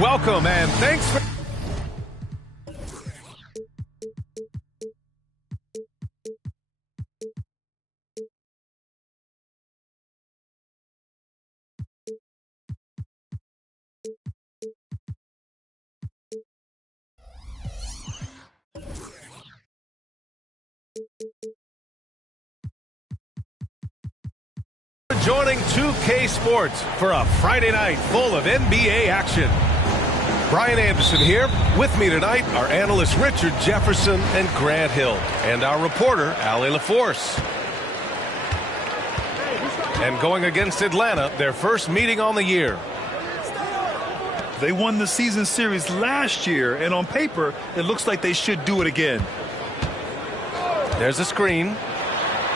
welcome and thanks for... joining 2K Sports for a Friday night full of NBA action. Brian Anderson here. With me tonight are analysts Richard Jefferson and Grant Hill, and our reporter, Allie LaForce. And going against Atlanta, their first meeting on the year. They won the season series last year, and on paper, it looks like they should do it again. There's a screen.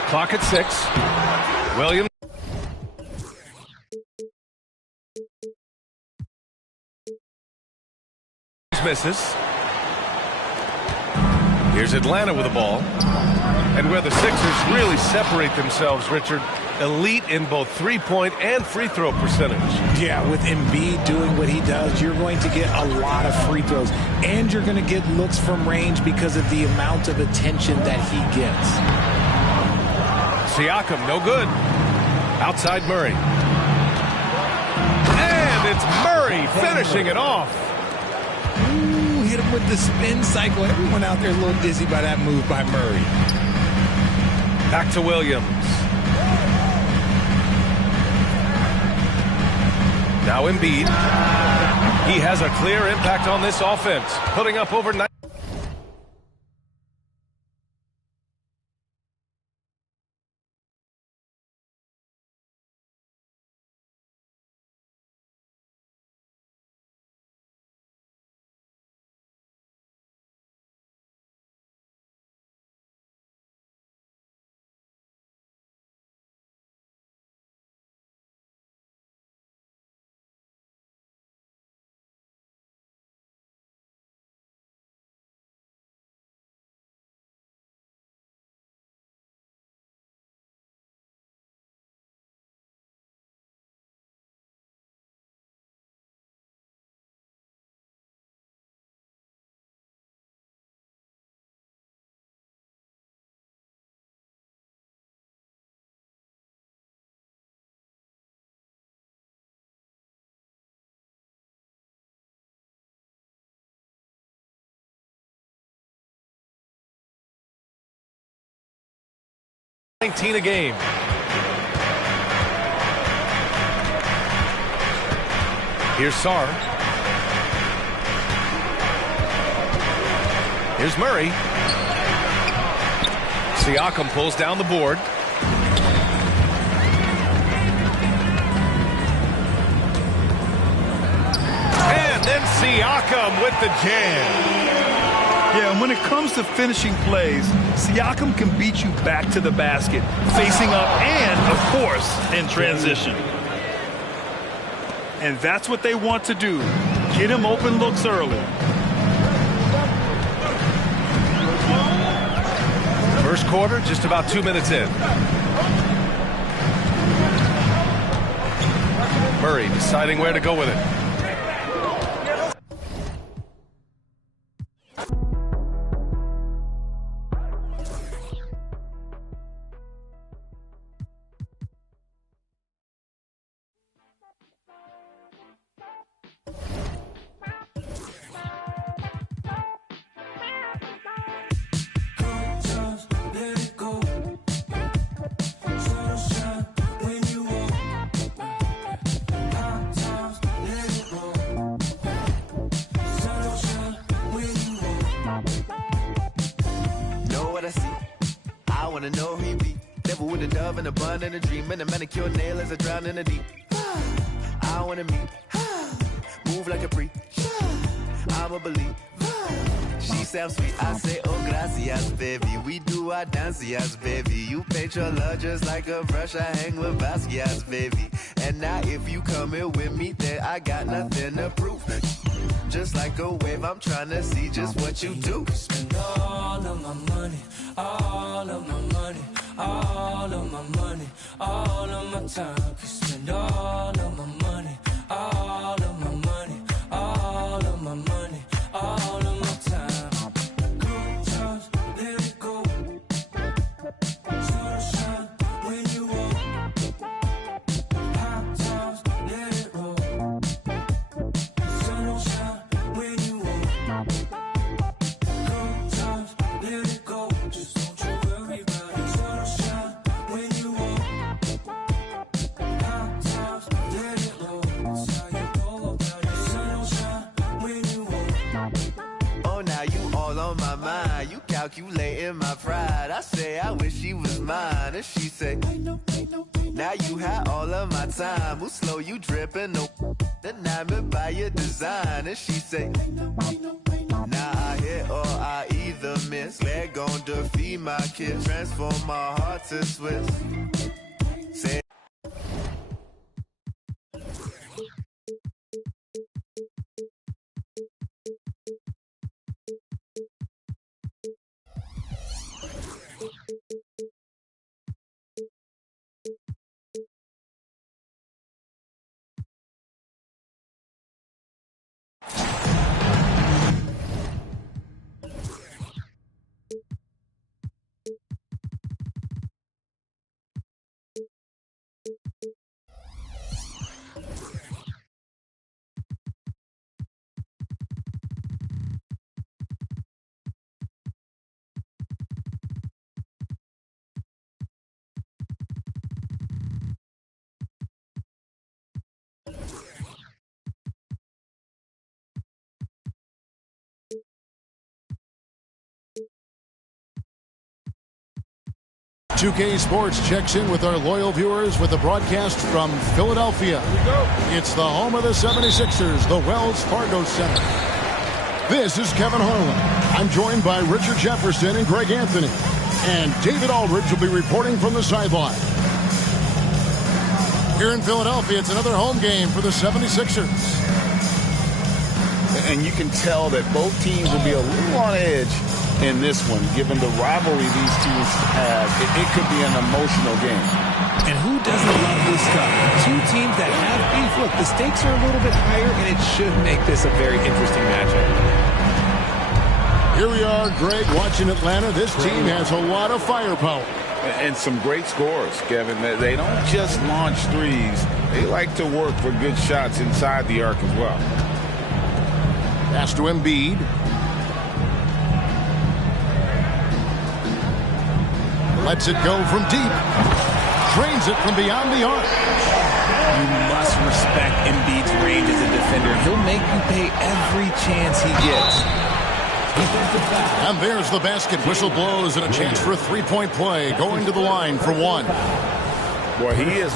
Clock at 6. Williams. Misses. Here's Atlanta with the ball. And where the Sixers really separate themselves, Richard, elite in both three-point and free throw percentage. Yeah, with Embiid doing what he does, you're going to get a lot of free throws. And you're going to get looks from range because of the amount of attention that he gets. Siakam, no good. Outside Murray. And it's Murray finishing it off. Ooh, hit him with the spin cycle. Everyone out there a little dizzy by that move by Murray. Back to Williams. Now Embiid. He has a clear impact on this offense, putting up over 9. $19 a game. Here's Sarr. Here's Murray. Siakam pulls down the board. And then Siakam with the jam. Yeah, and when it comes to finishing plays, Siakam can beat you back to the basket, facing up and, of course, in transition. And that's what they want to do. Get him open looks early. First quarter, just about 2 minutes in. Murray deciding where to go with it. wanna know who he be. Devil with a dove and a bun and a dream and a manicure nail as I drown in the deep. I wanna meet, move like a freak. I'ma believe. She sounds sweet, I say, oh, gracias, baby. We do our dancias, baby. You paint your love just like a brush. I hang with Basquiat's, baby. And now if you come here with me, then I got nothing to prove. Just like a wave, I'm trying to see just what you do. Spend all of my money, all of my money, all of my money, all of my time. Could spend all of my money, all of my money, all calculating my pride. I say I wish she was mine, and she say, now you had all of my time. Who slow you dripping? No, enamored by your design. And she say, now I hit or I either miss. Leg gon' defeat my kid, transform my heart to Swiss. Say. .2K Sports checks in with our loyal viewers with a broadcast from Philadelphia. Here we go. It's the home of the 76ers, the Wells Fargo Center. This is Kevin Harlan. I'm joined by Richard Jefferson and Greg Anthony. And David Aldridge will be reporting from the sideline. Here in Philadelphia, it's another home game for the 76ers. And you can tell that both teams will be a little on edge in this one, given the rivalry these teams have. It could be an emotional game. And who doesn't love this stuff? Two teams that have beef. Look, the stakes are a little bit higher, and it should make this a very interesting matchup. Here we are, Greg, watching Atlanta. This team has a lot of firepower. And some great scores, Kevin. They don't just launch threes. They like to work for good shots inside the arc as well. Pass to Embiid. Lets it go from deep. Drains it from beyond the arc. You must respect Embiid's range as a defender. He'll make you pay every chance he gets. And there's the basket. Whistle blows and a chance for a three-point play. Going to the line for one. Boy, he is...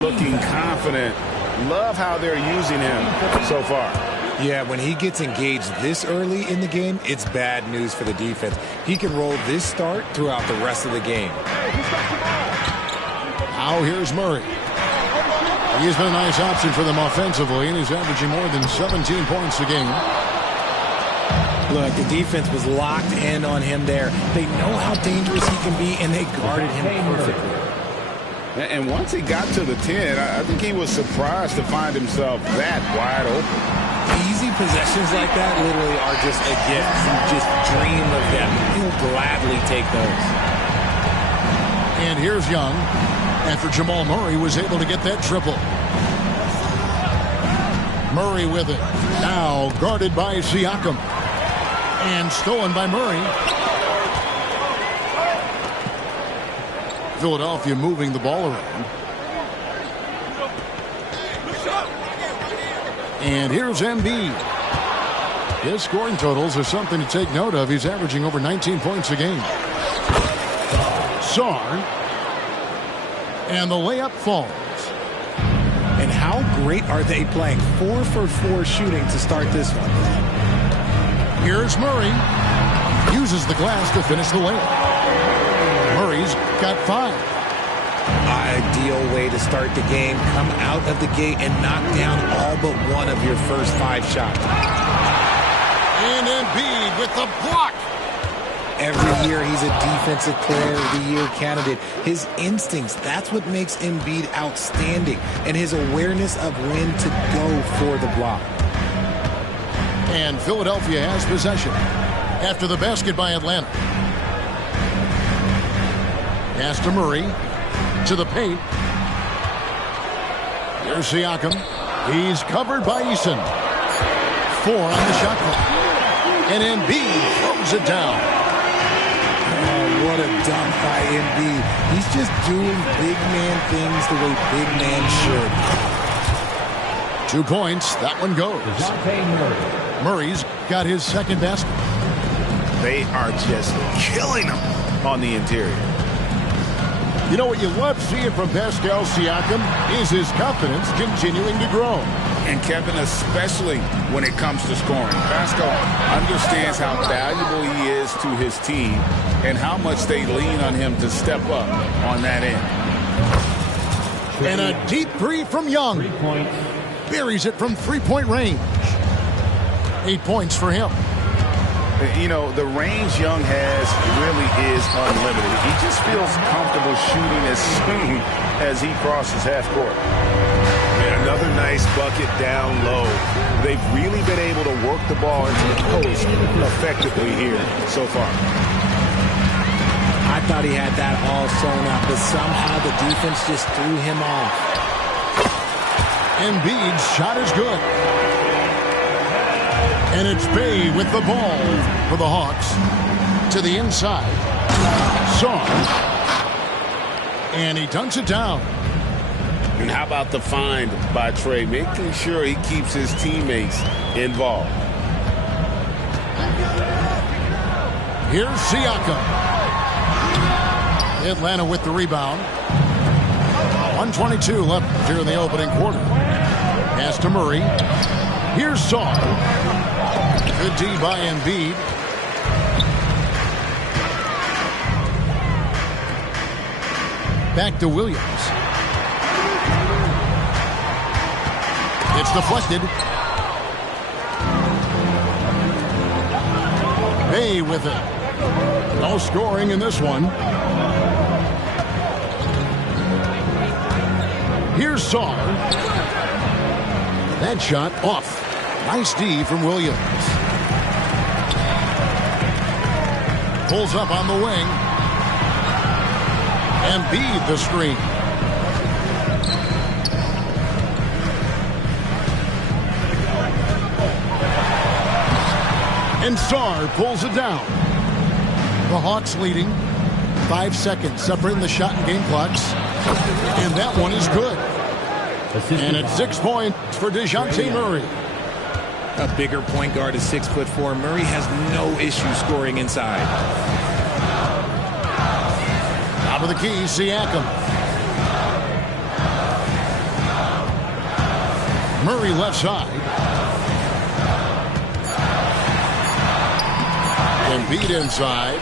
looking confident. Love how they're using him so far. Yeah, when he gets engaged this early in the game, it's bad news for the defense. He can roll this start throughout the rest of the game. Now here's Murray. He's been a nice option for them offensively, and he's averaging more than 17 points a game. Look, the defense was locked in on him there. They know how dangerous he can be, and they guarded him perfectly. And once he got to the 10, I think he was surprised to find himself that wide open. Easy possessions like that literally are just a gift. You just dream of them. He'll gladly take those. And here's Young after Jamal Murray was able to get that triple. Murray with it. Now guarded by Siakam. And stolen by Murray. Philadelphia moving the ball around. And here's Embiid. His scoring totals are something to take note of. He's averaging over 19 points a game. Sarr. And the layup falls. And how great are they playing? 4 for 4 shooting to start this one. Here's Murray. Uses the glass to finish the layup. Murray's got 5. Ideal way to start the game. Come out of the gate and knock down all but one of your first 5 shots. And Embiid with the block. Every year he's a Defensive Player of the Year candidate. His instincts, that's what makes Embiid outstanding. And his awareness of when to go for the block. And Philadelphia has possession after the basket by Atlanta. Pass to Murray. To the paint. Here's Siakam. He's covered by Eason. 4 on the shot clock. And Embiid throws it down. Oh, what a dunk by Embiid. He's just doing big man things the way big man should. 2 points. That one goes. Murray's got his second basket. They are just killing him on the interior. You know what you love seeing from Pascal Siakam is his confidence continuing to grow. And Kevin, especially when it comes to scoring. Pascal understands how valuable he is to his team and how much they lean on him to step up on that end. And a deep three from Young. 3 points. Buries it from three-point range. 8 points for him. You know, the range Young has really is unlimited. He just feels comfortable shooting as soon as he crosses half court. And another nice bucket down low. They've really been able to work the ball into the post effectively here so far. I thought he had that all sewn up, but somehow the defense just threw him off. Embiid's shot is good. And it's Bay with the ball for the Hawks. To the inside. Saw. And he dunks it down. And how about the find by Trey, making sure he keeps his teammates involved. Here's Siakam. Atlanta with the rebound. 1:22 left here in the opening quarter. Pass to Murray. Here's Saw. Good D by Embiid. Back to Williams. It's deflected. Bay with it. No scoring in this one. Here's Saw. That shot off. Nice D from Williams. Pulls up on the wing. Embiid the screen. And Sarr pulls it down. The Hawks leading. 5 seconds separating the shot and game clocks. And that one is good. And it's 6 points for DeJounte Murray. A bigger point guard is 6'4". Murray has no issue scoring inside. Top of the key, Siakam. Murray left side. Embiid inside.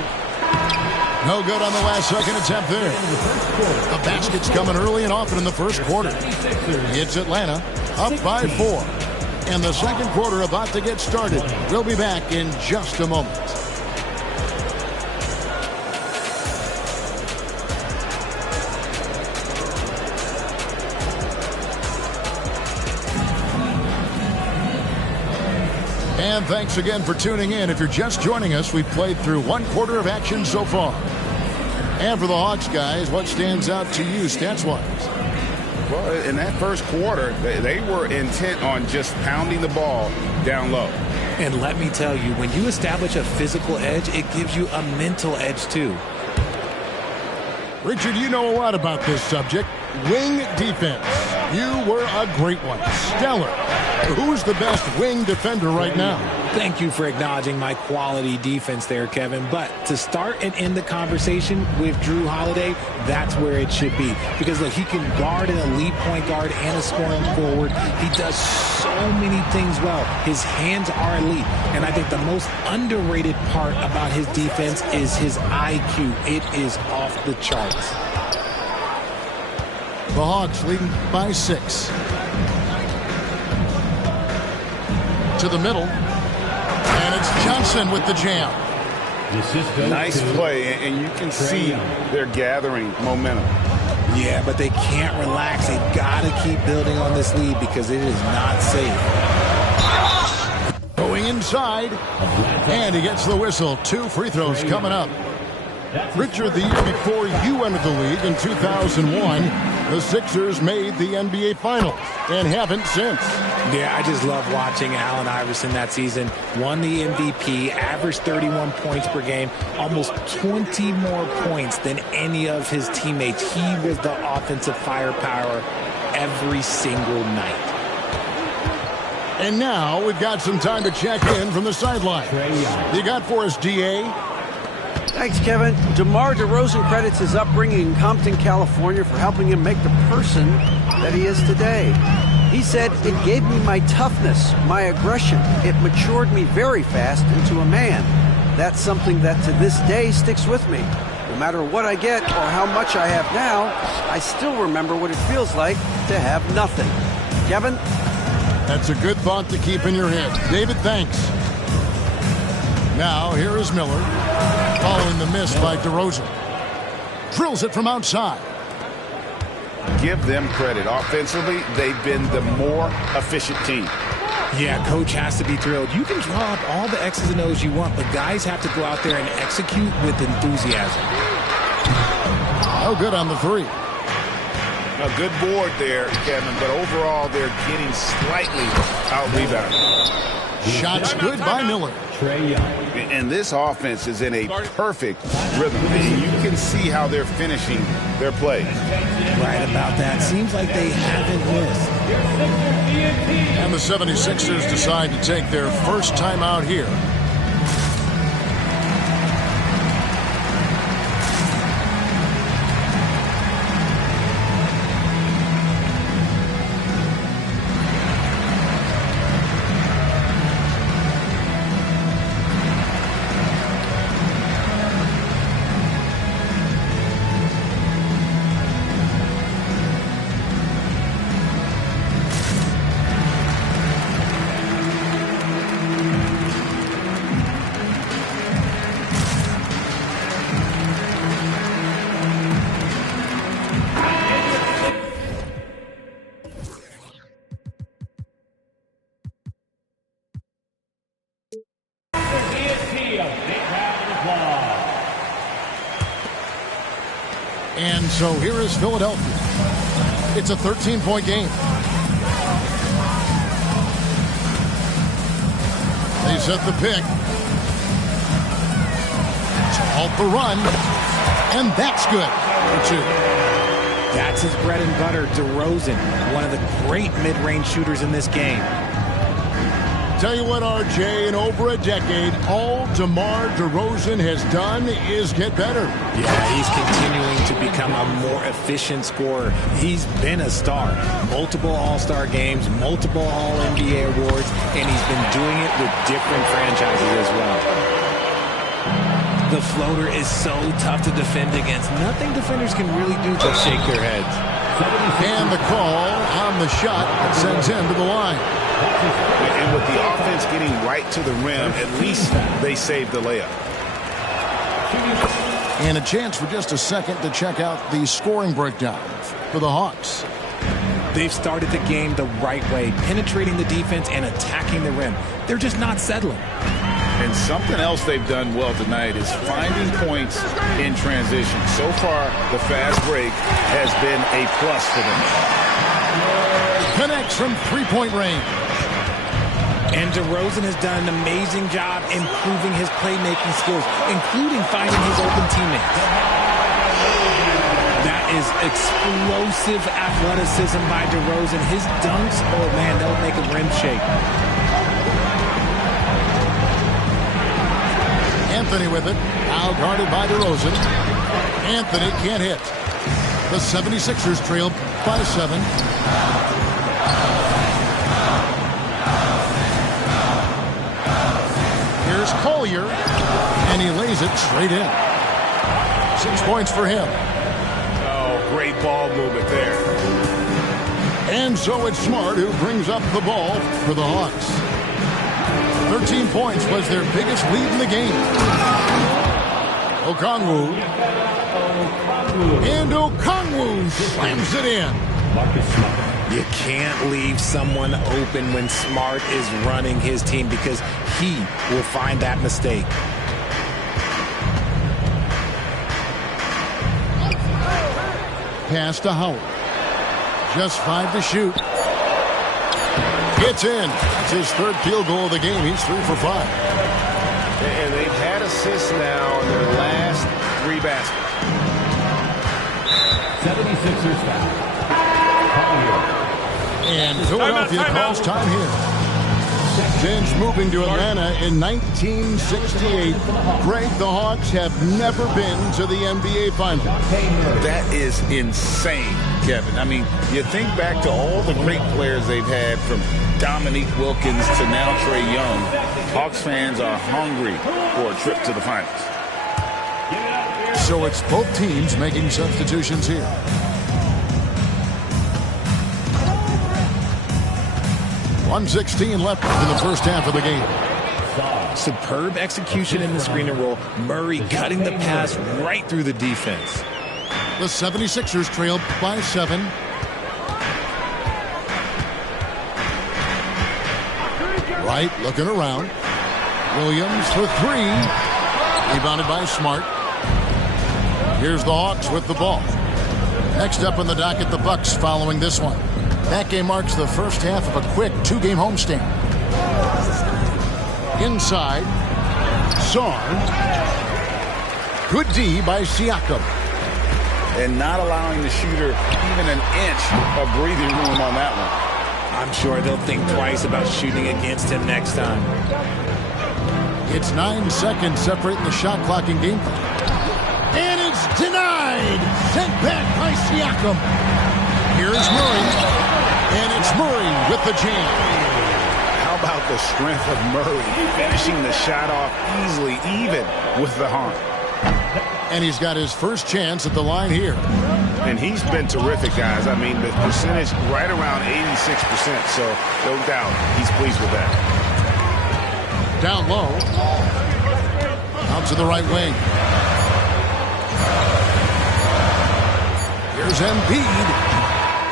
No good on the last second attempt there. The basket's coming early and often in the first quarter. It's Atlanta up by 4. And the second quarter about to get started. We'll be back in just a moment. And thanks again for tuning in. If you're just joining us, we've played through 1 quarter of action so far. And for the Hawks guys, what stands out to you stats-wise? Well, in that first quarter, they were intent on just pounding the ball down low. And let me tell you, when you establish a physical edge, it gives you a mental edge too. Richard, you know a lot about this subject. Wing defense. You were a great one. Stellar. Who's the best wing defender right now? Thank you for acknowledging my quality defense there, Kevin. But to start and end the conversation with Drew Holiday, that's where it should be. Because, look, he can guard an elite point guard and a scoring forward. He does so many things well. His hands are elite. And I think the most underrated part about his defense is his IQ. It is off the charts. The Hawks leading by 6. To the middle. And it's Johnson with the jam. Nice play, and you can see they're gathering momentum. Yeah, but they can't relax. They've got to keep building on this lead because it is not safe. Going inside. And he gets the whistle. 2 free throws coming up. Richard, the year before you entered the league in 2001, The Sixers made the NBA Finals and haven't since. Yeah, I just love watching Allen Iverson that season. Won the MVP, averaged 31 points per game, almost 20 more points than any of his teammates. He was the offensive firepower every single night. And now we've got some time to check in from the sideline. You got for us, DA? Thanks, Kevin. DeMar DeRozan credits his upbringing in Compton, California for helping him make the person that he is today. He said, "It gave me my toughness, my aggression. It matured me very fast into a man. That's something that to this day sticks with me. No matter what I get or how much I have now, I still remember what it feels like to have nothing." Kevin? That's a good thought to keep in your head. David, thanks. Now, here is Miller, following the miss by DeRozan. Drills it from outside. Give them credit. Offensively, they've been the more efficient team. Yeah, coach has to be thrilled. You can draw up all the X's and O's you want, but guys have to go out there and execute with enthusiasm. Oh, good on the three. A good board there, Kevin, but overall they're getting slightly out-rebounded. Shots good by Miller. And this offense is in a perfect rhythm. You can see how they're finishing their plays. Right about that. Seems like they haven't missed. And the 76ers decide to take their first time out here. And so here is Philadelphia. It's a 13-point game. They set the pick. To halt the run. And that's good for two. That's his bread and butter, DeRozan, one of the great mid-range shooters in this game. Tell you what, RJ, in over a decade, all DeMar DeRozan has done is get better. Yeah, he's continuing to become a more efficient scorer. He's been a star. Multiple All-Star games, multiple All-NBA awards, and he's been doing it with different franchises as well. The floater is so tough to defend against. Nothing defenders can really do but shake their heads. And the call on the shot sends him to the line. And with the offense getting right to the rim, at least they saved the layup. And a chance for just a second to check out the scoring breakdown for the Hawks. They've started the game the right way, penetrating the defense and attacking the rim. They're just not settling. And something else they've done well tonight is finding points in transition. So far, the fast break has been a plus for them. Connects from three-point range. And DeRozan has done an amazing job improving his playmaking skills, including finding his open teammates. That is explosive athleticism by DeRozan. His dunks, oh man, they'll make a rim shake. Anthony with it, now guarded by DeRozan. Anthony can't hit. The 76ers trail by 7. Here's Collier, and he lays it straight in. 6 points for him. Oh, great ball movement there. And so it's Smart who brings up the ball for the Hawks. 13 points was their biggest lead in the game. Okongwu. And Okongwu slams it in. You can't leave someone open when Smart is running his team because he will find that mistake. Pass to Howard. Just 5 to shoot. It's in. That's his third field goal of the game. He's 3 for 5. And they've had assists now in their last 3 baskets. 76ers foul. And Philadelphia calls time here. Since moving to Atlanta in 1968, Greg, the Hawks have never been to the NBA Finals. That is insane, Kevin. I mean, you think back to all the great players they've had, from Dominique Wilkins to now Trae Young. Hawks fans are hungry for a trip to the finals. So it's both teams making substitutions here. .116 left in the first half of the game. Superb execution in the screen and roll. Murray cutting the pass right through the defense. The 76ers trail by 7. Wright looking around. Williams for 3. Rebounded by Smart. Here's the Hawks with the ball. Next up on the docket, the Bucks following this one. That game marks the first half of a quick 2-game homestand. Inside, Sarn. Good D by Siakam. And not allowing the shooter even an inch of breathing room on that one. I'm sure they'll think twice about shooting against him next time. It's 9 seconds separating the shot clock in game. And it's denied. Sent back by Siakam. Here's Murray. And it's Murray with the jam. How about the strength of Murray finishing the shot off easily, even with the harm? And he's got his first chance at the line here. And he's been terrific, guys. I mean, the percentage right around 86%, so no doubt he's pleased with that. Down low. Out to the right wing. Here's Embiid.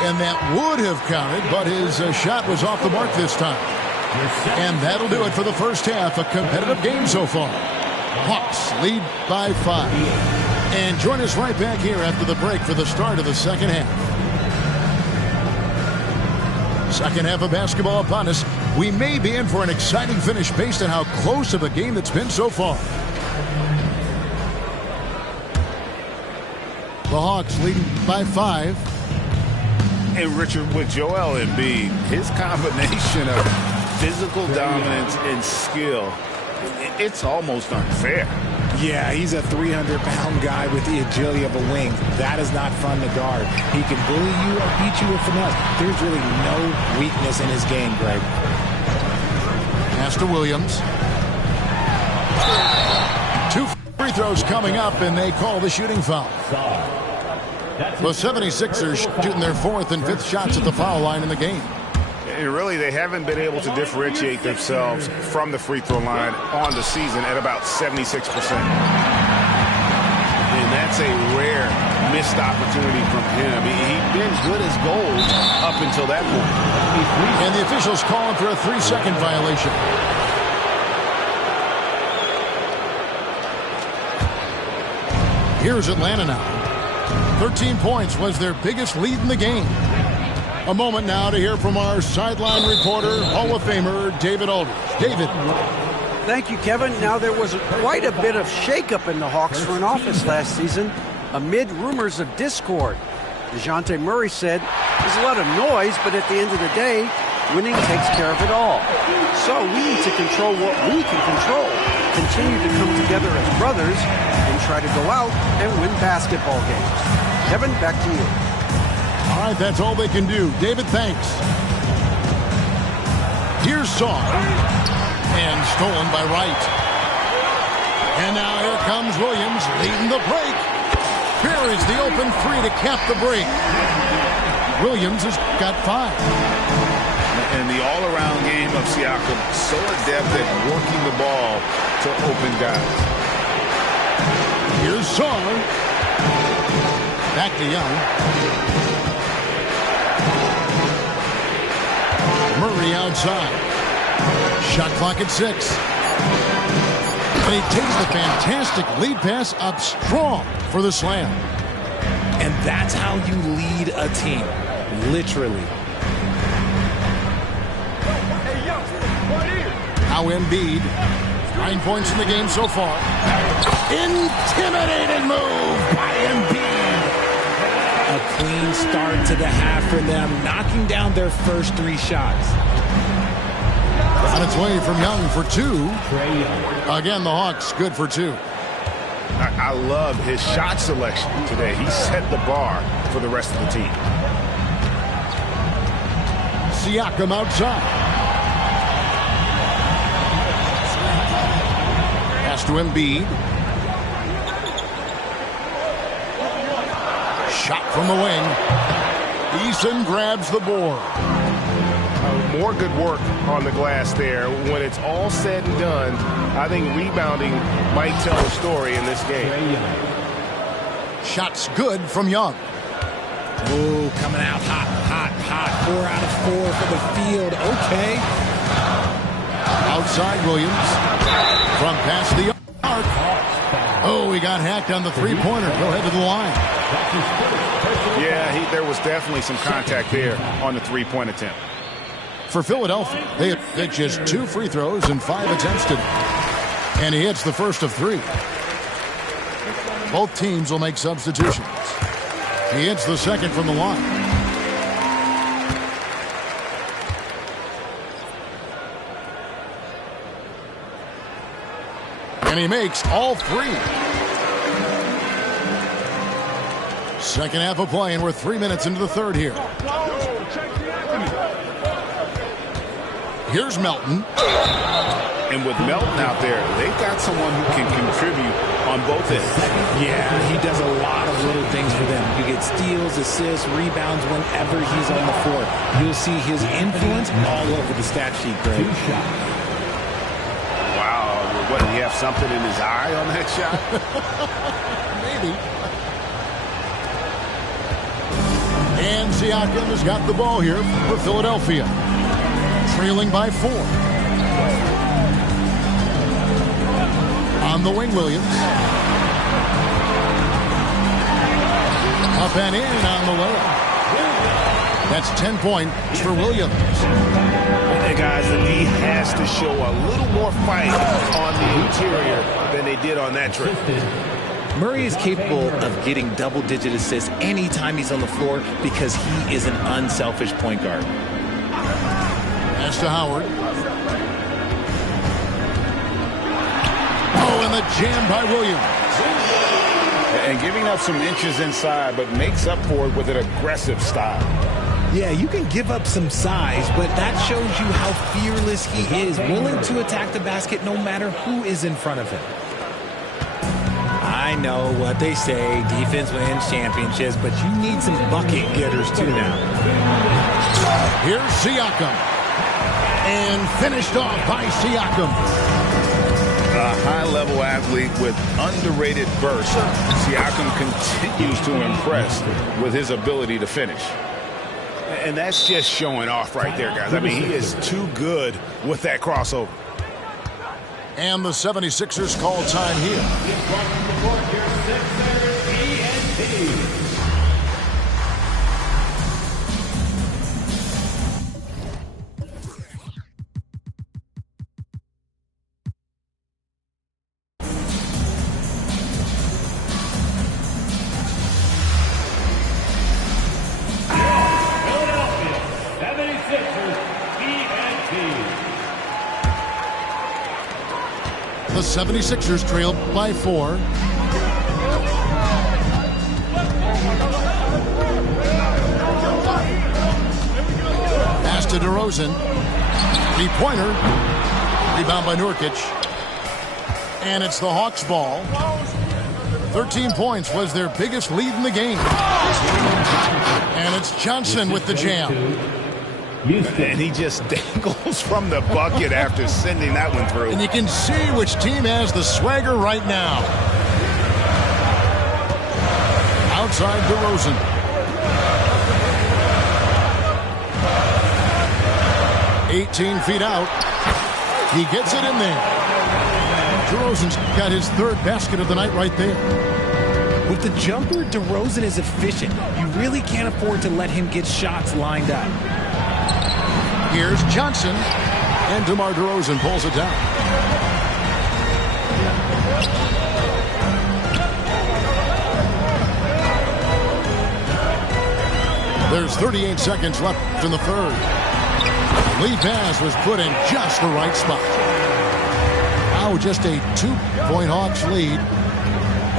And that would have counted, but his shot was off the mark this time. And that'll do it for the first half. A competitive game so far. Hawks lead by 5. And join us right back here after the break for the start of the second half. Second half of basketball upon us. We may be in for an exciting finish based on how close of a game that's been so far. The Hawks leading by 5. And Richard, with Joel Embiid, his combination of physical dominance and skill, it's almost unfair. Yeah, he's a 300-pound guy with the agility of a wing. That is not fun to guard. He can bully you or beat you with finesse. There's really no weakness in his game, Greg. Pass to Williams. 2 free throws coming up, and they call the shooting foul. The 76ers shooting their 4th and 5th shots at the foul line in the game. And really, they haven't been able to differentiate themselves from the free throw line on the season at about 76%. And that's a rare missed opportunity from him. He'd been good as gold up until that point. And the officials calling for a 3-second violation. Here's Atlanta now. 13 points was their biggest lead in the game. A moment now to hear from our sideline reporter, Hall of Famer David Aldridge. David. Thank you, Kevin. Now, there was quite a bit of shakeup in the Hawks front office last season amid rumors of discord. DeJounte Murray said, there's a lot of noise, but at the end of the day, winning takes care of it all. So we need to control what we can control, continue to come together as brothers, and try to go out and win basketball games. Kevin, back to you. All right, that's all they can do. David, thanks. Here's Saw. And stolen by Wright. And now here comes Williams leading the break. Buries the open 3 to cap the break. Williams has got 5. And the all-around game of Siakam, so adept at working the ball to open guys. Here's Saw. Back to Young. Murray outside. Shot clock at 6. And he takes the fantastic lead pass up strong for the slam. And that's how you lead a team. literally. Now Embiid. 9 points in the game so far. Intimidating move by Embiid. A clean start to the half for them, knocking down their first 3 shots. On its way from Young for 2. Again, the Hawks good for 2. I love his shot selection today. He set the bar for the rest of the team. Siakam outside. Pass to Embiid. Shot from the wing. Eason grabs the board. More good work on the glass there. When it's all said and done, I think rebounding might tell a story in this game. Shots good from Young. Ooh, coming out hot, hot, hot. 4 out of 4 for the field. Okay. Outside Williams. From past the arc. Oh, he got hacked on the three-pointer. Go ahead to the line. Yeah, there was definitely some contact there on the three-point attempt. For Philadelphia, they hit just 2 free throws and 5 attempts today. And he hits the first of 3. Both teams will make substitutions. He hits the second from the line. And he makes all 3. Second half of play, and we're 3 minutes into the third here. Here's Melton. And with Melton out there, they've got someone who can contribute on both ends. Yeah, he does a lot of little things for them. You get steals, assists, rebounds whenever he's on the floor. You'll see his influence all over the stat sheet, Greg. Wow, what, did he have something in his eye on that shot? Maybe. And Siakam has got the ball here for Philadelphia. Trailing by 4. On the wing, Williams. Up and in on the layup. That's 10 points for Williams. Hey guys, the D has to show a little more fight on the interior than they did on that trip. Murray is capable of getting double-digit assists anytime he's on the floor because he is an unselfish point guard. Pass to Howard. Oh, and the jam by Williams. And giving up some inches inside, but makes up for it with an aggressive style. Yeah, you can give up some size, but that shows you how fearless he is, willing to attack the basket no matter who is in front of him. I know what they say, defense wins championships, but you need some bucket getters too now. Here's Siakam. And finished off by Siakam. A high-level athlete with underrated burst. Siakam continues to impress with his ability to finish. And that's just showing off right there, guys. I mean, he is too good with that crossover. And the 76ers call time here. The 76ers trail by 4. Pass to DeRozan. Three-pointer. Rebound by Nurkic. And it's the Hawks' ball. 13 points was their biggest lead in the game. And it's Johnson with the jam. And he just dangles from the bucket after sending that one through. And you can see which team has the swagger right now. Outside DeRozan. $18 feet out. He gets it in there. DeRozan's got his 3rd basket of the night right there. With the jumper, DeRozan is efficient. You really can't afford to let him get shots lined up. Here's Johnson, and DeMar DeRozan pulls it down. There's 38 seconds left in the third. Lead pass was put in just the right spot. Now just a 2-point Hawks lead.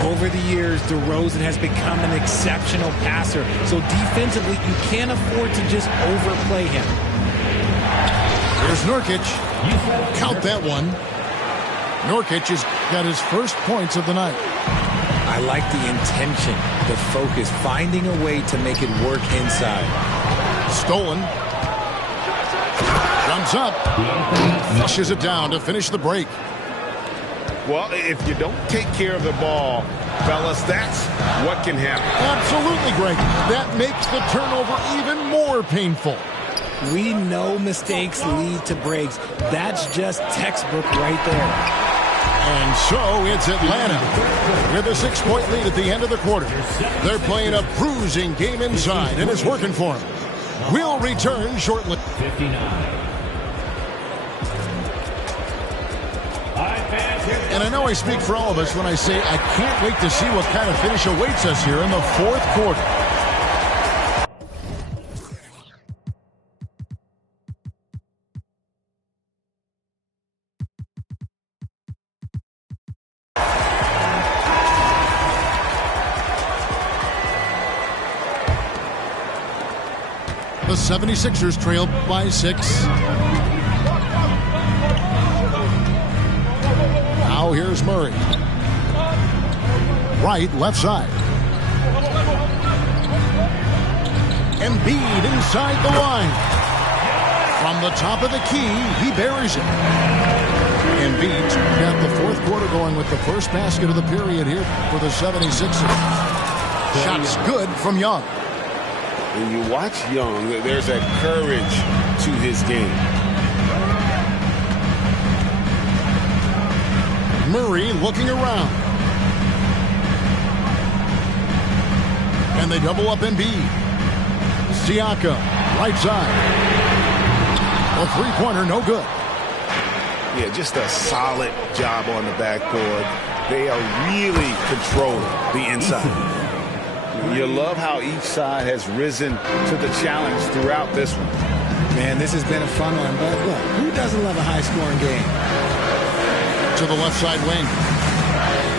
Over the years, DeRozan has become an exceptional passer. So defensively, you can't afford to just overplay him. Here's Nurkic. Count that one. Nurkic has got his first points of the night. I like the intention, the focus, finding a way to make it work inside. Stolen. Jumps up. Flushes it down to finish the break. Well, if you don't take care of the ball, fellas, that's what can happen. Absolutely, Greg. That makes the turnover even more painful. We know mistakes lead to breaks. That's just textbook right there. And so it's Atlanta with a 6-point lead at the end of the quarter. They're playing a bruising game inside, and it's working for them. We'll return shortly. 59. And I know I speak for all of us when I say I can't wait to see what kind of finish awaits us here in the fourth quarter. The 76ers trail by 6. Now here's Murray. Right, left side. Embiid inside the line. From the top of the key, he buries it. Embiid's got the fourth quarter going with the first basket of the period here for the 76ers. Shots good from Young. When you watch Young, there's a courage to his game. Murray looking around. And they double up Embiid. Siakam, right side. A three-pointer, no good. Yeah, just a solid job on the backboard. They are really controlling the inside. You love how each side has risen to the challenge throughout this one. Man, this has been a fun one, but look, who doesn't love a high-scoring game? To the left side wing.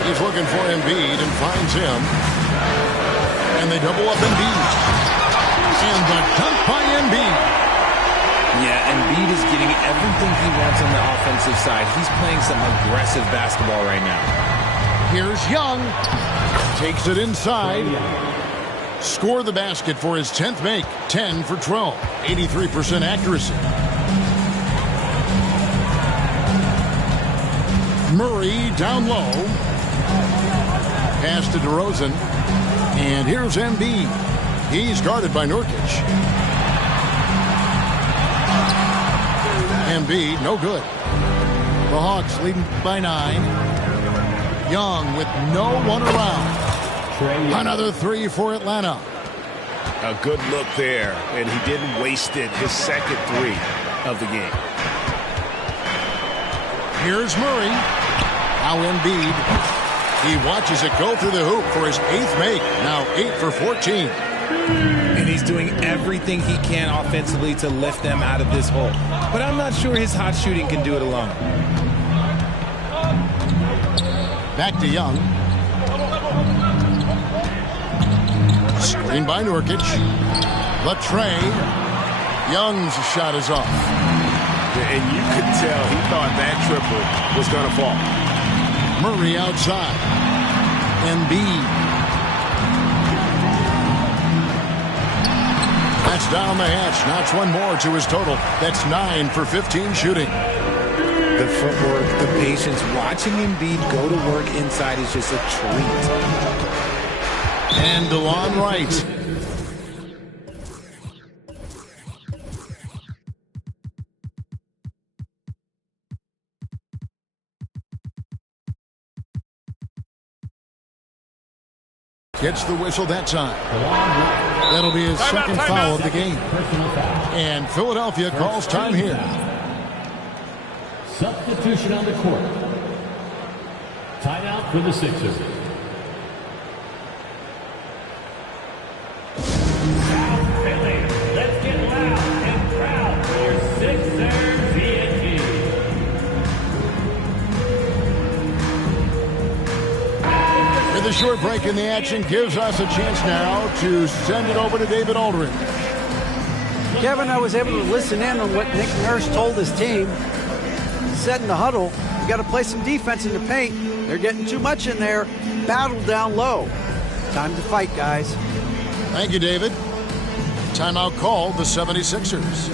He's looking for Embiid and finds him. And they double up Embiid. And the dunk by Embiid. Yeah, Embiid is getting everything he wants on the offensive side. He's playing some aggressive basketball right now. Here's Young. Takes it inside. Score the basket for his 10th make. 10 for 12. 83% accuracy. Murray down low. Pass to DeRozan. And here's Embiid. He's guarded by Nurkic. Embiid, no good. The Hawks leading by 9. Young with no one around. Another three for Atlanta. A good look there, and he didn't waste it. His second three of the game. Here's Murray. Now Embiid. He watches it go through the hoop for his 8th make. Now 8 for 14. And he's doing everything he can offensively to lift them out of this hole. But I'm not sure his hot shooting can do it alone. Back to Young. Screen by Nurkic. The tray. Young's shot is off. And you could tell he thought that triple was going to fall. Murray outside. Embiid. That's down the hatch. Knocks one more to his total. That's 9 for 15 shooting. The footwork, the patience, watching Embiid go to work inside is just a treat. And DeLon Wright gets the whistle that time. That'll be his second foul of the game. And Philadelphia calls time here. Substitution on the court. Timeout for the Sixers. Let's get loud and proud for Sixers TNT. With a short break in the action gives us a chance now to send it over to David Aldridge. Kevin, I was able to listen in on what Nick Nurse told his team. He said in the huddle, you got to play some defense in the paint. They're getting too much in there. Battle down low. Time to fight, guys. Thank you, David. Timeout called the 76ers.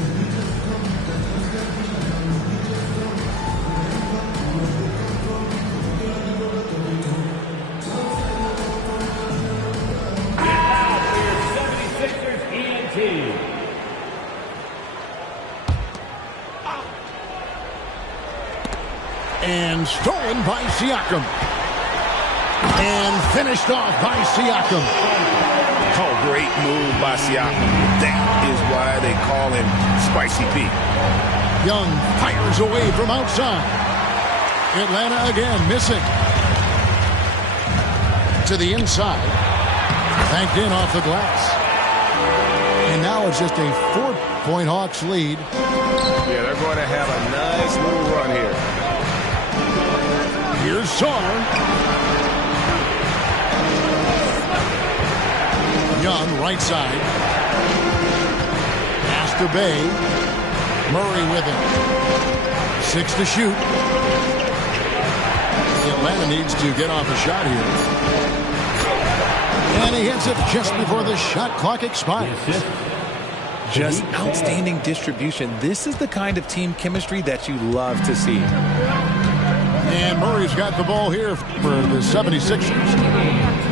And stolen by Siakam. And finished off by Siakam. Oh, great move by Siakam. That is why they call him Spicy Pete. Young fires away from outside. Atlanta again missing. To the inside. Banked in off the glass. And now it's just a 4-point Hawks lead. Yeah, they're going to have a nice little run here. Here's Sarr. Young, right side. Pass to Bay. Murray with him. 6 to shoot. Atlanta needs to get off a shot here. And he hits it just before the shot clock expires. Just outstanding distribution. This is the kind of team chemistry that you love to see. And Murray's got the ball here for the 76ers.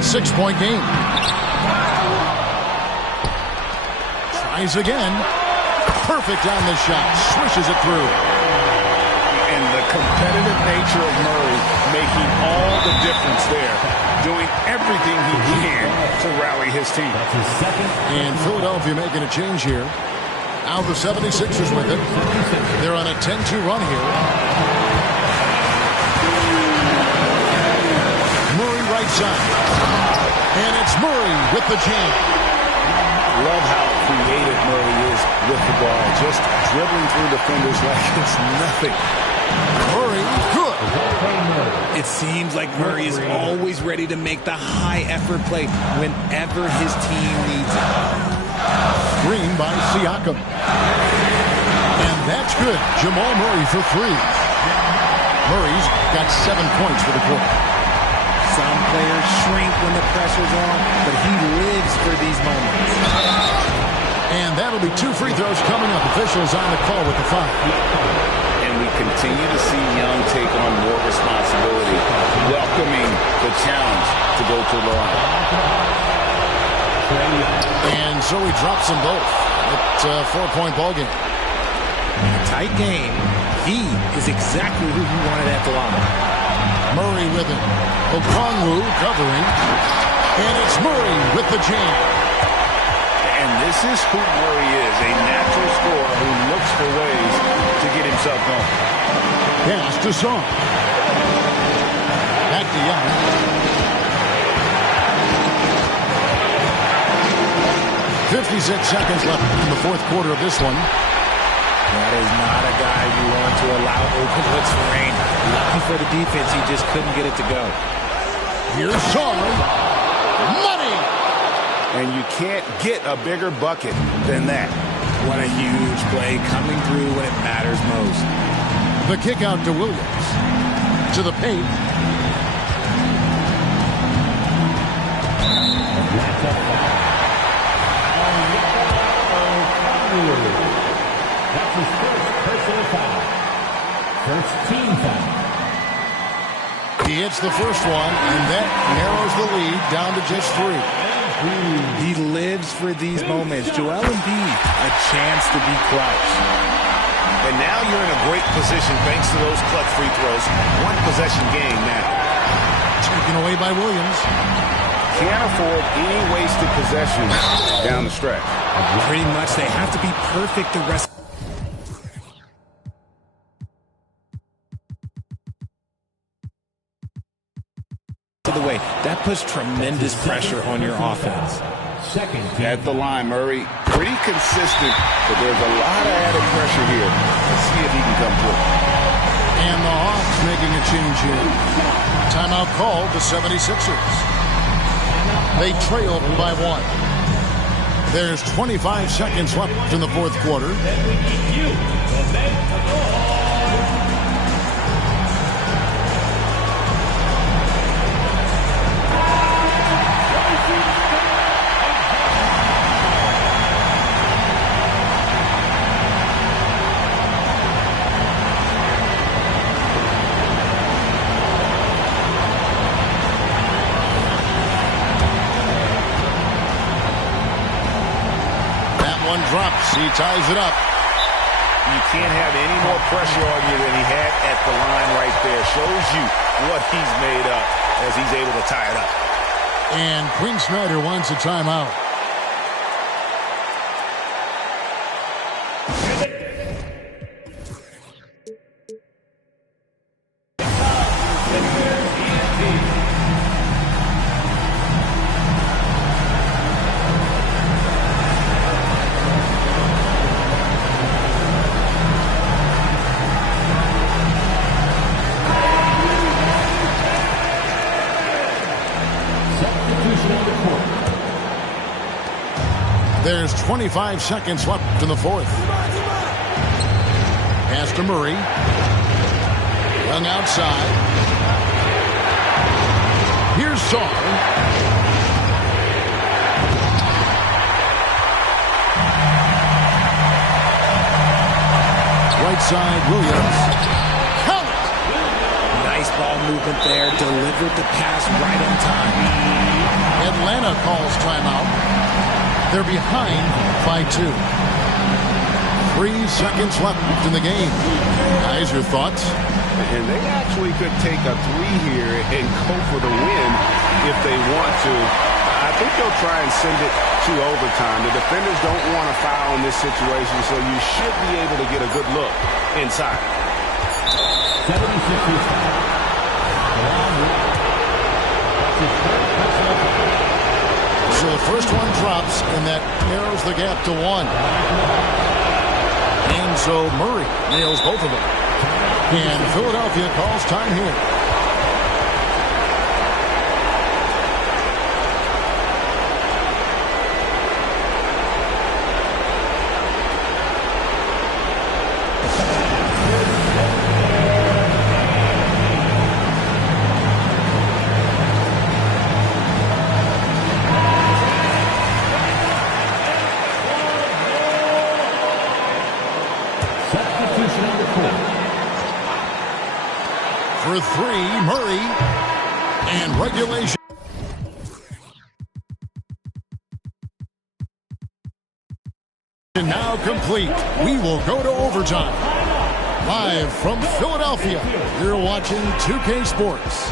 6-point game. Tries again. Perfect on the shot. Swishes it through. And the competitive nature of Murray making all the difference there. Doing everything he can to rally his team. And Philadelphia making a change here. Now the 76ers with it. They're on a 10-2 run here. Murray right side. And it's Murray with the jam. Love how creative Murray is with the ball. Just dribbling through defenders like it's nothing. Murray, good. It seems like Murray is always ready to make the high-effort play whenever his team needs it. Green by Siakam. And that's good. Jamal Murray for 3. Murray's got 7 points for the quarter. Some players shrink when the pressure's on, but he lives for these moments. And that'll be 2 free throws coming up. Officials on the call with the foul. And we continue to see Young take on more responsibility, welcoming the challenge to go to the line. And so he drops them both. It's a 4-point ball game. In a tight game, he is exactly who you wanted at the line. Murray with him. Okongwu covering. And it's Murray with the jam. And this is who Murray is, a natural scorer who looks for ways to get himself going. Pass to Sarr. Back to Young. .56 seconds left in the fourth quarter of this one. That is not a guy you want to allow open looks for rain. Lucky for the defense, he just couldn't get it to go. Here's Sarr. Money! And you can't get a bigger bucket than that. What a huge play coming through when it matters most. The kick out to Williams. To the paint. That's his first personal foul. First team foul. He hits the first one, and that narrows the lead down to just 3. He lives for these moments. Joel Embiid, a chance to be clutch. And now you're in a great position thanks to those clutch free throws. 1 possession game now. Taken away by Williams. can't afford any wasted possessions down the stretch. Pretty much, they have to be perfect the rest of the way. That puts tremendous pressure on your offense. At the line, Murray, pretty consistent, but there's a lot of added pressure here. Let's see if he can come through. And the Hawks making a change here. Timeout called the 76ers. They trailed by 1. There's 25 seconds left in the fourth quarter. Drops. He ties it up. You can't have any more pressure on you than he had at the line right there. Shows you what he's made up as he's able to tie it up. And Quinn Snyder wants a timeout. There's 25 seconds left in the fourth. Pass to Murray. Young outside. Here's Saul. Right side, Williams. Count! Nice ball movement there. Delivered the pass right on time. Atlanta calls timeout. They're behind by 2. 3 seconds left in the game. Guys, your thoughts? And they actually could take a 3 here and go for the win if they want to. I think they'll try and send it to overtime. The defenders don't want to foul in this situation, so you should be able to get a good look inside. 76ers foul. So the first one drops, and that narrows the gap to 1. And so Murray nails both of them. And Philadelphia calls time here. For 3, Murray, and regulation. Now complete. We will go to overtime. Live from Philadelphia, you're watching 2K Sports.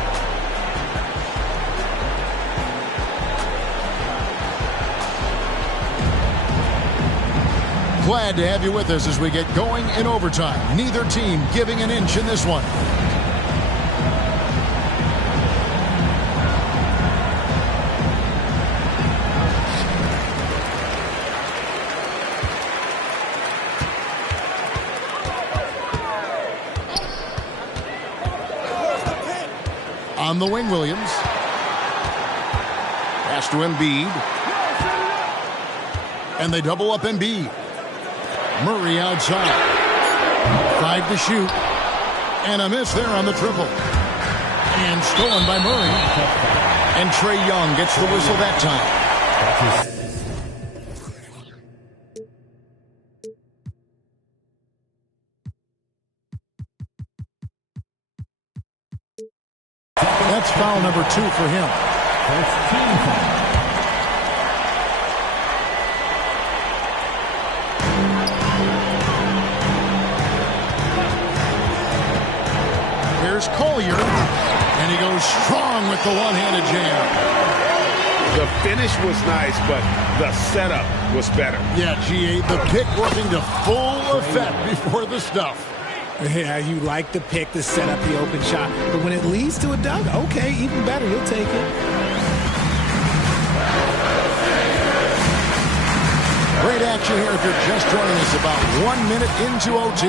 Glad to have you with us as we get going in overtime. Neither team giving an inch in this one. On the wing, Williams. Pass to Embiid. And they double up Embiid. Murray outside. 5 to shoot. And a miss there on the triple. And stolen by Murray. And Trae Young gets the whistle that time. That's foul number 2 for him. That's team foul. Here's Collier, and he goes strong with the one-handed jam. The finish was nice, but the setup was better. Yeah, GA, the pick working to full effect before the stuff. Yeah, you like the pick to set up the open shot, but when it leads to a dunk, okay, even better, you'll take it. Great action here if you're just joining us, about 1 minute into OT.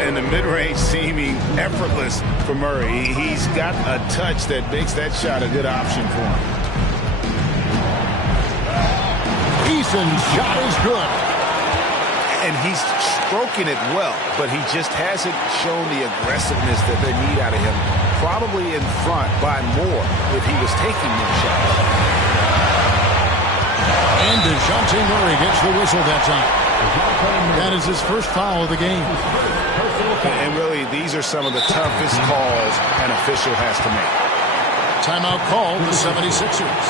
And the mid-range seeming effortless for Murray. He's got a touch that makes that shot a good option for him. Eason's shot is good. And he's stroking it well, but he just hasn't shown the aggressiveness that they need out of him. Probably in front by more if he was taking more shots. And DeJounte Murray gets the whistle that time. That is his first foul of the game. And really, these are some of the toughest calls an official has to make. Timeout called the 76ers.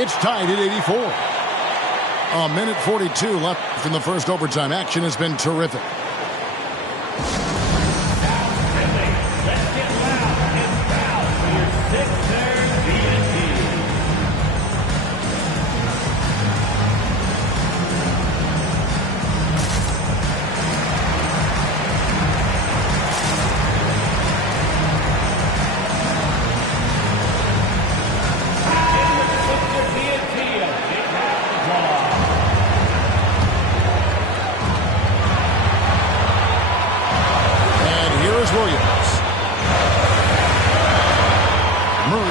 It's tied at 84. A minute 42 left in the first overtime. Action has been terrific.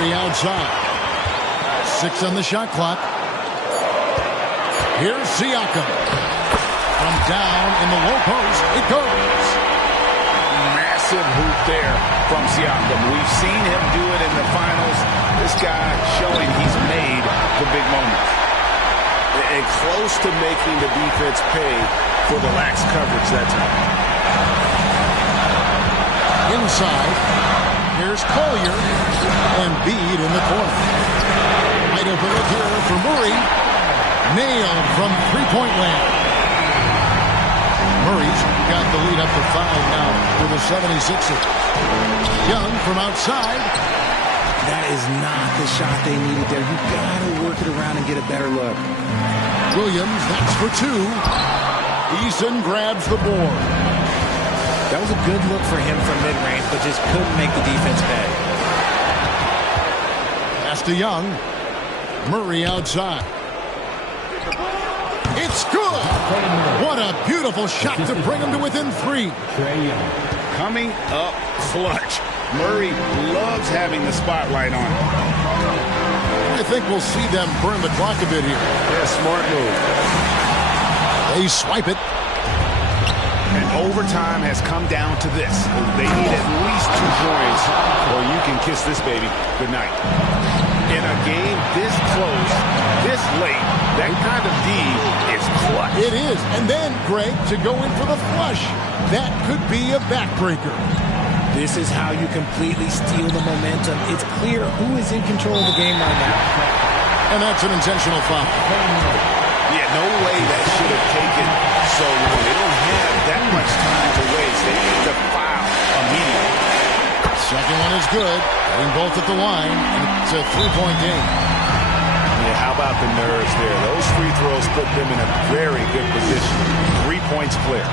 Outside. 6 on the shot clock. Here's Siakam. From down in the low post, it goes. Massive hoop there from Siakam. We've seen him do it in the finals. This guy showing he's made for big moments. And close to making the defense pay for the lax coverage that time. Inside. Here's Collier, and Embiid in the corner. Wide open look here for Murray. Nailed from three-point land. Murray's got the lead up to 5 now for the 76ers. Young from outside. That is not the shot they needed there. You got to work it around and get a better look. Williams, that's for 2. Eason grabs the board. That was a good look for him from mid-range, but just couldn't make the defense pay. Pass to Young. Murray outside. It's good! What a beautiful shot to bring him to within 3. Coming up clutch. Murray loves having the spotlight on him. I think we'll see them burn the clock a bit here. Yeah, smart move. They swipe it. And overtime has come down to this. They need at least 2 points, or you can kiss this baby goodnight. In a game this close, this late, that kind of D is clutch. It is. And then, Greg, to go in for the flush. That could be a backbreaker. This is how you completely steal the momentum. It's clear who is in control of the game right now. And that's an intentional foul. Yeah, no way that should have taken so long. They don't have that much time to waste. They need to foul immediately. Second one is good. Getting both at the line. It's a 3-point game. Yeah, how about the nerves there? Those free throws put them in a very good position. 3 points clear.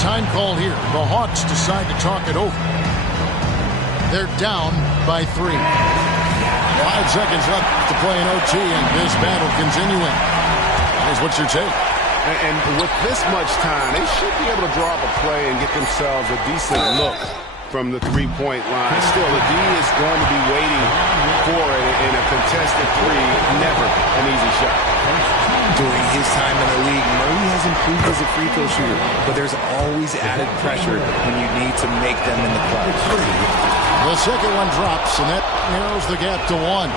Time call here. The Hawks decide to talk it over. They're down by 3. 5 seconds left to play in OT, and this battle continuing. What's your take? And with this much time, they should be able to draw up a play and get themselves a decent look from the 3-point line. Still, the D is going to be waiting for it in a contested 3. Never an easy shot. During his time in the league, Murray has improved as a free throw shooter, but there's always added pressure when you need to make them in the clutch. The second one drops, and that narrows the gap to 1.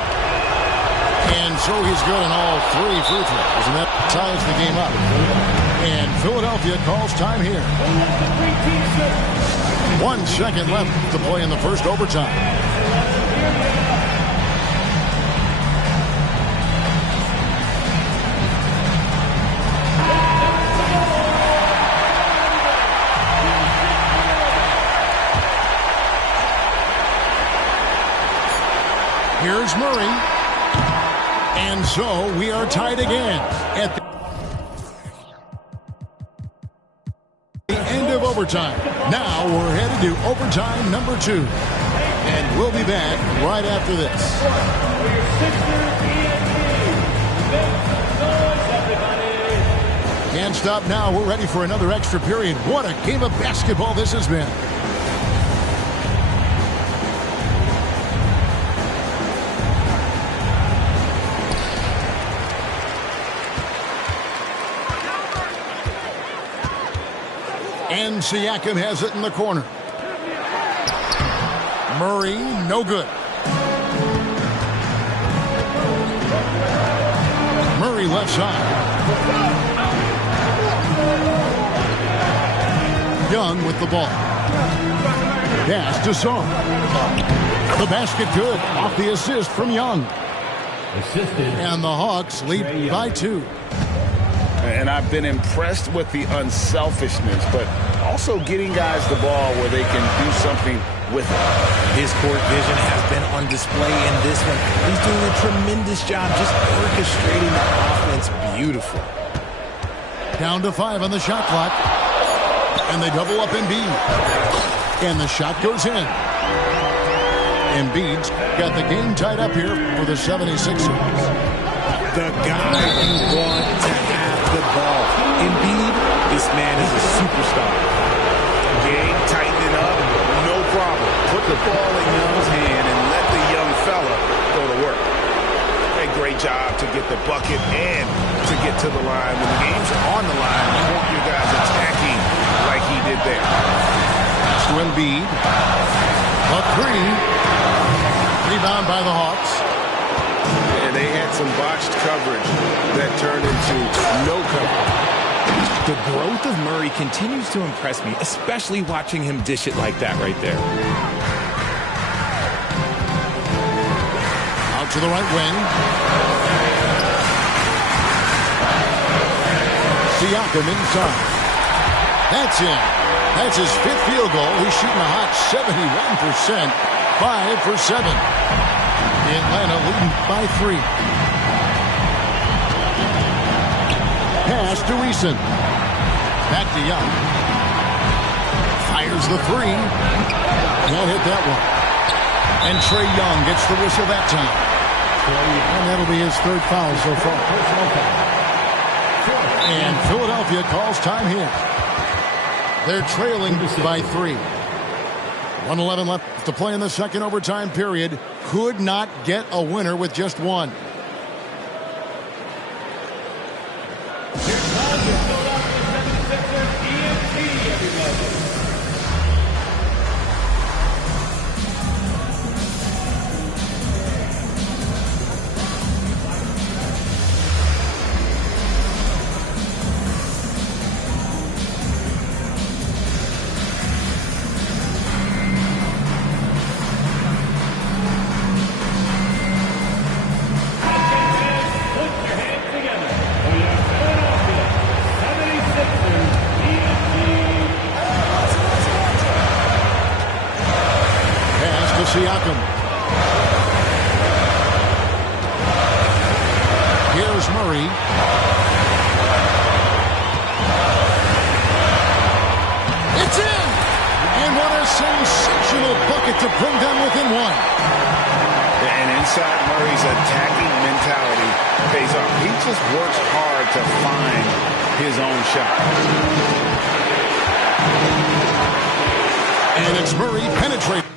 And so he's good on all 3 free throws, and that ties the game up. And Philadelphia calls time here. 1 second left to play in the first overtime. Here's Here's Murray. And so we are tied again at the end of overtime. Now we're headed to overtime number 2. And we'll be back right after this. Can't stop now. We're ready for another extra period. What a game of basketball this has been. And Siakam has it in the corner. Murray, no good. Murray left side. Young with the ball. Pass to Song. The basket good. Off the assist from Young. And the Hawks lead by 2. And I've been impressed with the unselfishness, but also getting guys the ball where they can do something with it. His court vision has been on display in this one. He's doing a tremendous job just orchestrating the offense beautiful. Down to 5 on the shot clock. And they double up Embiid. And the shot goes in. Embiid's got the game tied up here for the 76ers. The guy you want to have the ball. Embiid, this man is a superstar. Game, tighten it up, no problem. Put the ball in Young's hand and let the young fella go to work. A great job to get the bucket and to get to the line. When the game's on the line, you want your guys attacking like he did there. To Embiid. A 3. Rebound by the Hawks. And they had some botched coverage that turned into no coverage. The growth of Murray continues to impress me, especially watching him dish it like that right there. Out to the right wing. Siakam inside. That's in. That's his 5th field goal. He's shooting a hot 71%. 5 for 7. Atlanta leading by 3. Pass to Eason. Back to Young. Fires the 3. Won't hit that one. And Trae Young gets the whistle that time. And that'll be his 3rd foul so far. And Philadelphia calls time here. They're trailing by 3. 1:11 left to play in the second overtime period. Could not get a winner with just one. Siakam. Here's Murray. It's in! And what a sensational bucket to bring them within 1. And inside Murray's attacking mentality pays off. He just works hard to find his own shot. And it's Murray penetrating.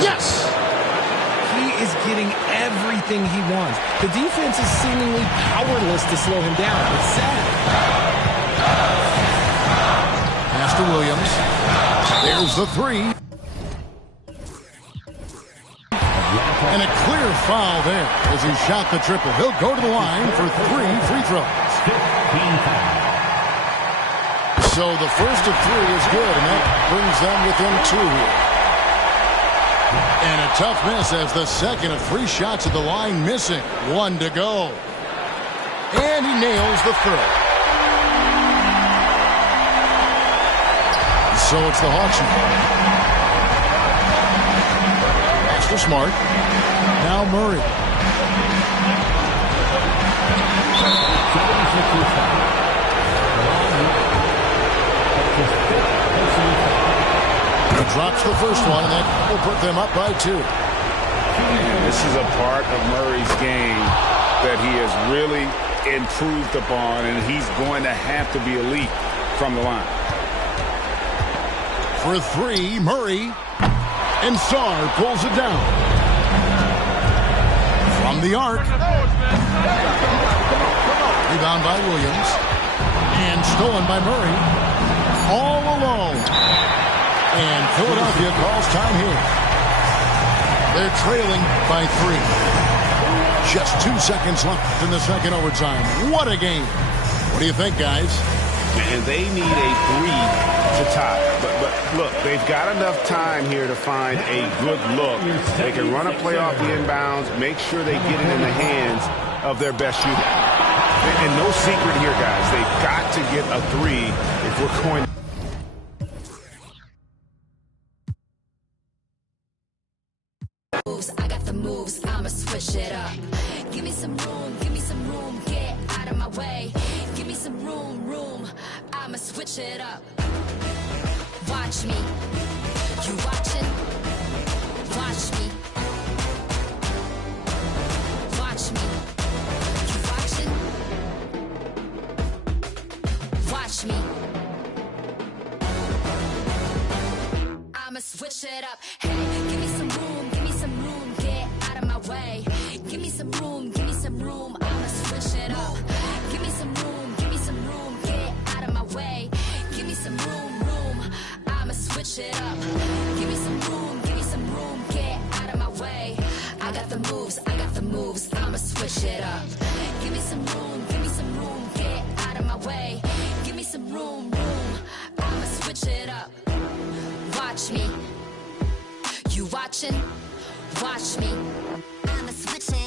Yes! He is getting everything he wants. The defense is seemingly powerless to slow him down. It's sad. Pass to Williams. There's the 3. And a clear foul there as he shot the triple. He'll go to the line for 3 free throws. So the first of 3 is good, and that brings them within 2 here. And a tough miss as the second of 3 shots at the line missing. 1 to go. And he nails the third. So it's the Hawks. Pass to Smart. Now Murray. He drops the first one, and that will put them up by 2. And this is a part of Murray's game that he has really improved upon, and he's going to have to be elite from the line. For 3, Murray. And Sarr pulls it down. From the arc. Rebound by Williams. And stolen by Murray. All alone. And Philadelphia calls time here. They're trailing by 3. Just 2 seconds left in the second overtime. What a game. What do you think, guys? And they need a 3 to tie. But look, they've got enough time here to find a good look. They can run a play off the inbounds, make sure they get it in the hands of their best shooter. And no secret here, guys. They've got to get a 3 if we're going to. I got the moves, I'ma switch it up. Give me some room, get out of my way. Give me some room, I'ma switch it up. Watch me, you watching? Watch me. Watch me, you watching? Watch me. I'ma switch it up. Hey, give me some room, get out of my way. Give me some room, I'ma switch it up. Give me some room, get out of my way. Give me some room, I'ma switch it up. Give me some room, get out of my way. I got the moves, I'ma switch it up. Give me some room, get out of my way. Give me some room, I'ma switch it up. Watch me. You watching? Watch me. I'ma switch it